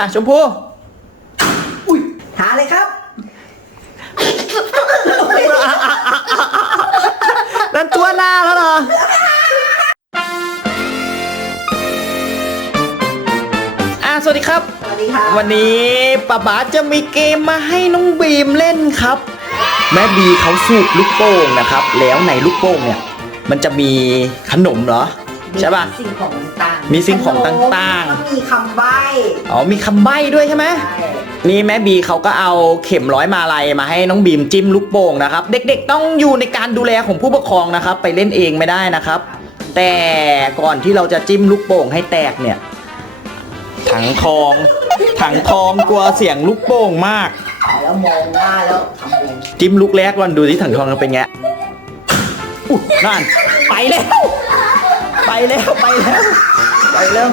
อะชมพู่หาเลยครับ นั่นตัวหน้าแล้วเหรอ อะสวัสดีครับ สวัสดีค่ะวันนี้ป้าบาสจะมีเกมมาให้น้องบีมเล่นครับ แม่บีเขาสูบลูกโป่งนะครับ แล้วในลูกโป่งเนี่ย มันจะมีขนมเหรอ ใช่ป่ะมีสิ่งของต่างๆมีสิ่งของต่างๆแล้วก็มีคำใบ้อ๋อมีคำใบ้ด้วยใช่ไหม ใช่นี่แม่บีเขาก็เอาเข็มร้อยมาลัยมาให้น้องบีมจิ้มลูกโป่งนะครับ เด็กๆต้องอยู่ในการดูแลของผู้ปกครองนะครับ ไปเล่นเองไม่ได้นะครับ แต่ก่อนที่เราจะจิ้มลูกโป่งให้แตกเนี่ย ถังทอง ถังทองกลัวเสียงลูกโป่งมาก แล้วมองหน้าแล้วทำเลยจิ้มลูกแรกก่อนดูที่ถังทองมันเป็นไงอุ๊ยนั่นไปแล้ว ไปแล้วไปแล้วไปแล้ว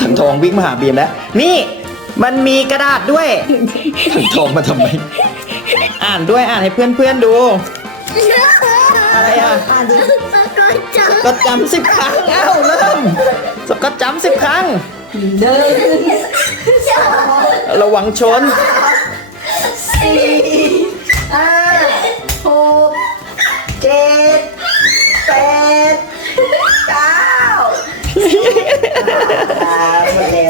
ถังทองวิ่งมาหาบีมแล้ว นี่ มันมีกระดาษด้วยถังทองมาทำไม อ่านด้วยอ่านให้เพื่อนๆดู อะไรอะอ่านดิสก็จำสิบครั้งเอ้าเริ่มสก็จำสิบครั้งหนึ่งระวังชนสี่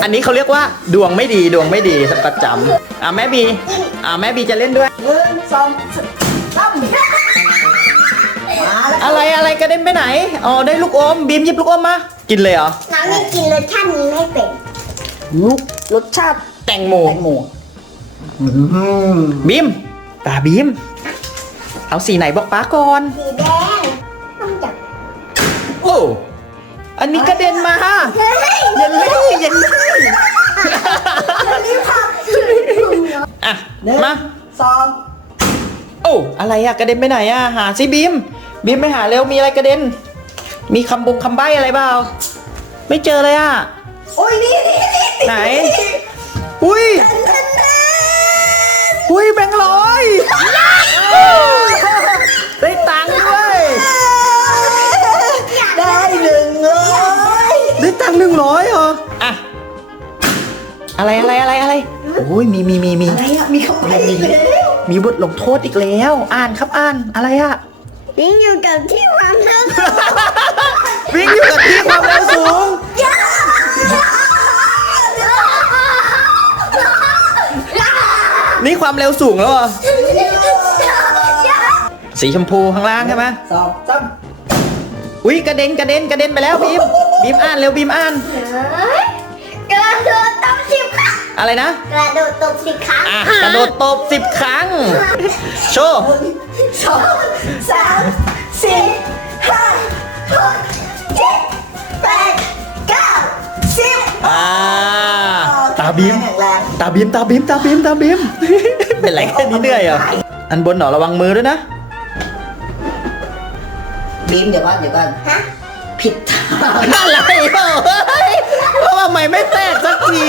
อันนี้เขาเรียกว่าดวงไม่ดีดวงไม่ดีสก็จำอะแม่บีอะแม่บีจะเล่นด้วย หนึ่งสองสามมาแล้วอะไรอะไรกระเด็นไปไหนอ๋อได้ลูกอมบีมหยิบลูกอมมากินเลยเหรอน้องไม่กินรสชาตินี้ไม่เป็นลูกรสชาติแตงโมแตงโมอืมบีมตาบีม เอาสีไหนบอกป้าก่อน สีแดงต้องจับโอ้ อันนี้กระเด็นมาเฮ้ยเย็นเลยเย็นเลยรีบพับอะหนึ่งมาสองโอ้อะไรอะกระเด็นไปไหนอะหาสิบีมบีมไปหาเร็วมีอะไรกระเด็น มีคำบงคำใบ้อะไรเปล่าไม่เจอเลยอะโอ้ยนี่นี่นี่นี่ไหน อุ้ยอุ้ย ได้ตังค์หนึ่งร้อยเหรออะอะไรอะไรอะไรอะไรโอ้ยมีมีมีมีอะไรอะมีคำใบ้อีกแล้วมีบทลงโทษอีกแล้ว อ่านครับอ่านอะไรอะวิ่งอยู่กับที่วางเท้าวิ่งอยู่กับที่ความเร็วสูงนี่ความเร็วสูงแล้วเหรอสีชมพูข้างล่างใช่ไหมสองสามอุ้ยกระเด็นกระเด็นกระเด็นไปแล้วบีม บีมอ่านเร็วบีมอ่าน กระโดดตบสิบครั้งอะไรนะ กระโดดตบสิบครั้งอะกระโดดตบสิบครั้ง โชว์สองสามสี่ห้าหกเจ็ดแปดเก้าสิบอ่าตาบีมแข็งแรงตาบีมตาบีมตาบีมตาบีม เป็นไรแค่นี้เหนื่อยเหรออันบนหนอระวังมือด้วยนะ บีมเดี๋ยวก่อนเดี๋ยวก่อนฮะ ผิดทางอะไรเฮ้ยทำไมไม่แตกสักที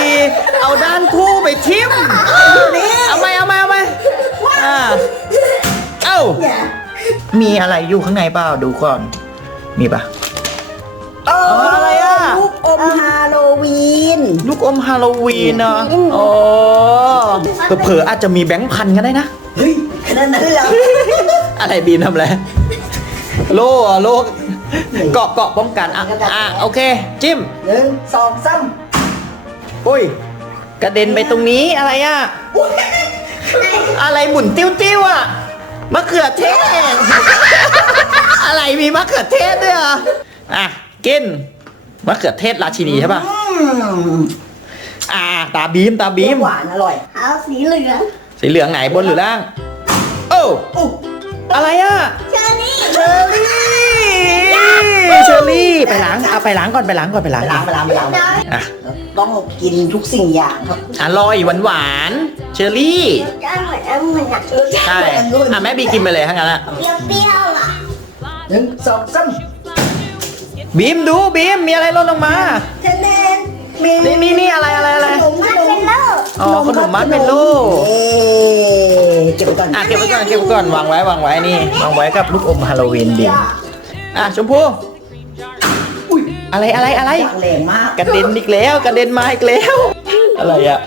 เอาด้านคู่ไปทิ่มเอาไหมเอาไหมเอาไหมอ่าเอ้า อย่ามีอะไรอยู่ข้างในเปล่าดูก่อน มีปะ โอ้อะไรอะ ลูกอมฮาโลวีน ลูกอมฮาโลวีนเนาะอ๋อเผลอๆอาจจะมีแบงค์พันก็ได้นะ เฮ้ยขนาดนั้นเลยเหรออะไรบีมทำอะไร โล่เหรอโล่ เกาะเกาะป้องกันอะอะโอเค จิ้มหนึ่งสองสามอุ้ย กระเด็นไปตรงนี้อะไรอะ อะไรหมุนติ้วติ้วๆอะมะเขือเทศ อะไรมีมะเขือเทศด้วยเหรออะกินมะเขือเทศราชินีใช่ป่ะอืมอ่า ตาบีมตาบีมหวานอร่อยเอาสีเหลือง สีเหลืองไหนบนหรือล่าง โอ้อุ๊อะไรอะ เชอรี่ เชอรี่ เชอรี่ไปล้างเอาไปล้างก่อนไปล้างก่อนไปล้างไปล้างไปล้างไปล้างน้อยอะต้องกินทุกสิ่งอย่างครับ อร่อยหวานหวานๆเชอรี่จะเหมือนองุ่นอะใช่อะแม่บีกินไปเลยทั้งนั้นอะ เปรี้ยวๆอะหนึ่งสองสามบีมดูบีมมีอะไรหล่นลงมา คะแนนมีนี่นี่นี่อะไรอะไรอะไรขนมขมันนมเป็นโลกอ๋อขนมมัดเป็นลูกเอ๊เก็บไว้ก่อนอะเก็บไว้ก่อนเก็บไว้ก่อนวางไว้วางไว้นี่วางไว้กับลูกอมฮาโลวีนบีม อะชมพู่อะไรอะไรอะไรแรงมากกระเด็นอีกแล้วกระเด็นมาอีกแล้ว อะไรอะ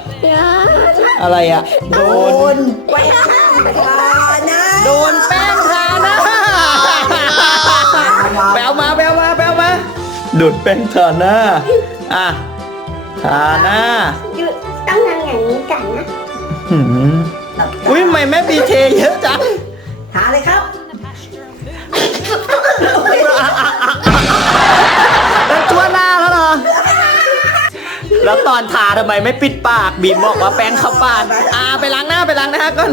อะไรอะโดโดนนแป้งทาหน้าโดนแป้งทาหน้าแปลมาแปลมาแปลมาโดนแป้งทาหน้าอะทาหน้าหยุดต้องทำอย่างนี้กันนะหืมอุ้ยทำไมแม่บีเทเยอะจัง ทาทำไมไม่ปิดปากบีมบอกว่าแป้งเข้าปากอ่าไปล้างหน้าไปล้างหน้าก่อน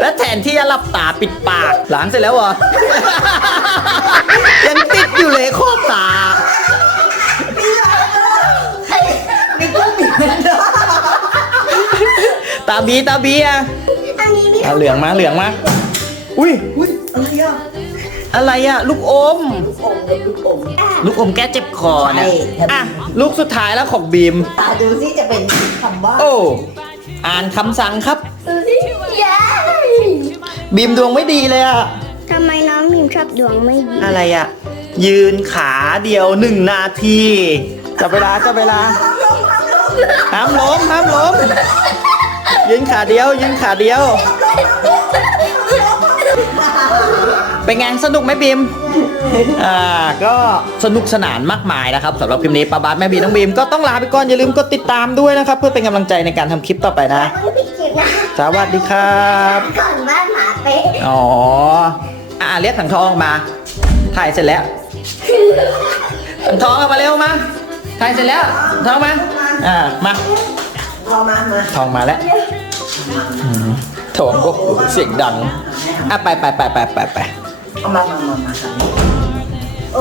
แล้วแทนที่จะหลับตาปิดปากล้างเสร็จแล้วเหรอ ยังติดอยู่เลยขอบตามีกุ้งมีเงินด้วยตาบีตาบีอะอันนี้มีเอาเหลืองมาเหลืองมา อุ้ย อุ้ยอะไรอะ อะไรอะลูกอม ลูกอมกับลูกอมลูกอมแก้เจ็บคอเนี่ยใช่อะลูกสุดท้ายแล้วของบีมตาดูสิจะเป็นคำว่าโอ้อ่านคำสั่งครับดูสิเย้บีมดวงไม่ดีเลยอะทำไมน้องพิมชอบดวงไม่ดีอะไรอะยืนขาเดียวหนึ่งนาทีจับเวลาจับเวลาห้ามล้มห้ามล้มยืนขาเดียวยืนขาเดียว เป็นไงสนุกไหมบีมอ่าก็สนุกสนานมากมายนะครับสำหรับคลิปนี้ป้าบาสแม่บีน้องบีมก็ต้องลาไปก่อนอย่าลืมกดติดตามด้วยนะครับ เพื่อเป็นกำลังใจในการทำคลิปต่อไปนะต้องปิดคลิปนะสวัสดีครับ ก่อนว่าหมาเป๊ะอ๋อ อ่าเรียกถังทองมา ถ่ายเสร็จแล้ว ถังทองเอามาเร็วมา ถ่ายเสร็จแล้วถังทองมา อ่า มา พอมามาทองมาแล้วอืมทองก็เสียงดัง อะไปไปไปไปไปไป เอามามามามาโ